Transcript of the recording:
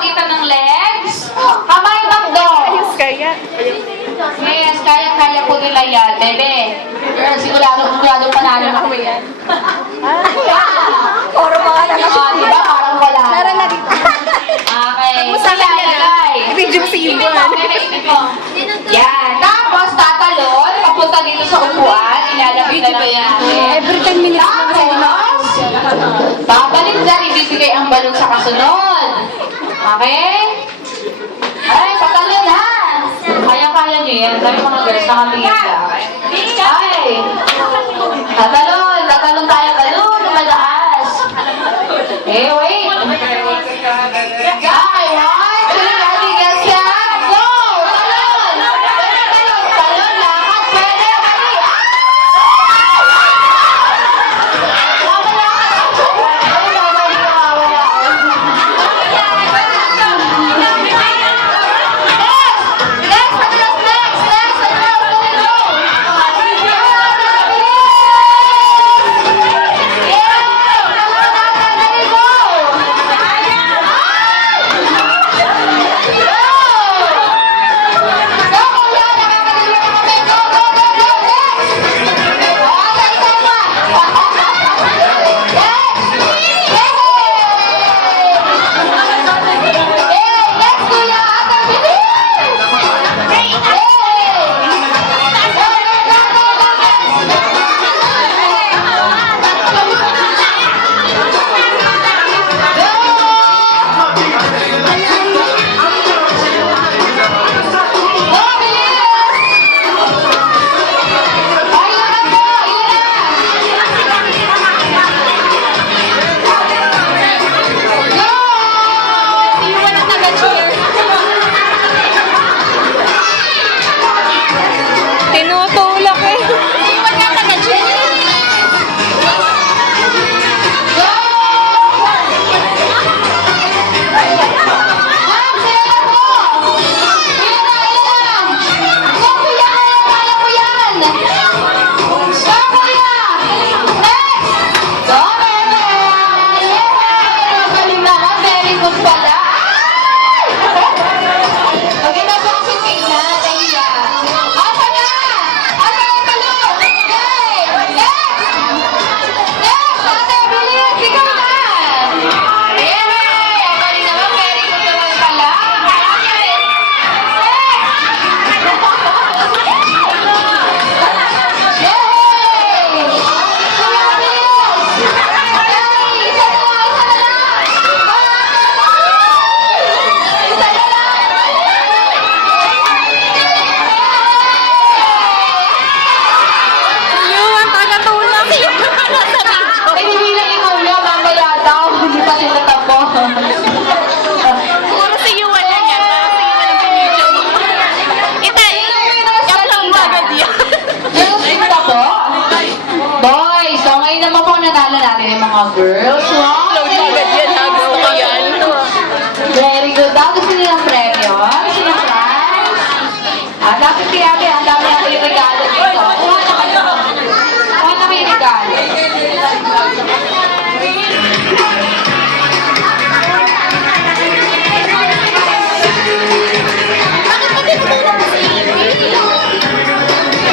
pagitan ng legs. Kamay magdo. Ayos kaya. Yes, kaya po nila yan, bebe. Girl, sigurado panalo na kami yan. Puro mga nakasulat. Diba, parang wala. Tara na dito. Okay. Masakit ka na. Video si Iwan. Yan. Tapos, tatalon, papunta dito sa upuan. Ilalapit na lang natin. Every 10 minutes na kasi Tapos, babalik dyan, ibibigay ang balon sa kasunod. Okay? Ay, patalon ha. Kaya-kaya nyo yan. Dami mga girls na kami Ay! Tatalon tayo. Balon, madaas. Eh, wait. Okay, 1, 2, ready, get set, go! Talon! Talon, lakas, pwede, ready. Tinutulak eh. Iwan nga taga-cheer. Iwan, taga-tulak. Puro si Iwan lang yan. Parang si Iwan ang pinidyo mo. Kap lang ba agad yan? Boys, so ngayon naman po nanalo natin yung mga girls. Wow! Load mo agad yan. Gusto ko yan. Very good. Gusto nyo ng premyo? Gusto nyo ng prize? Dapat kaya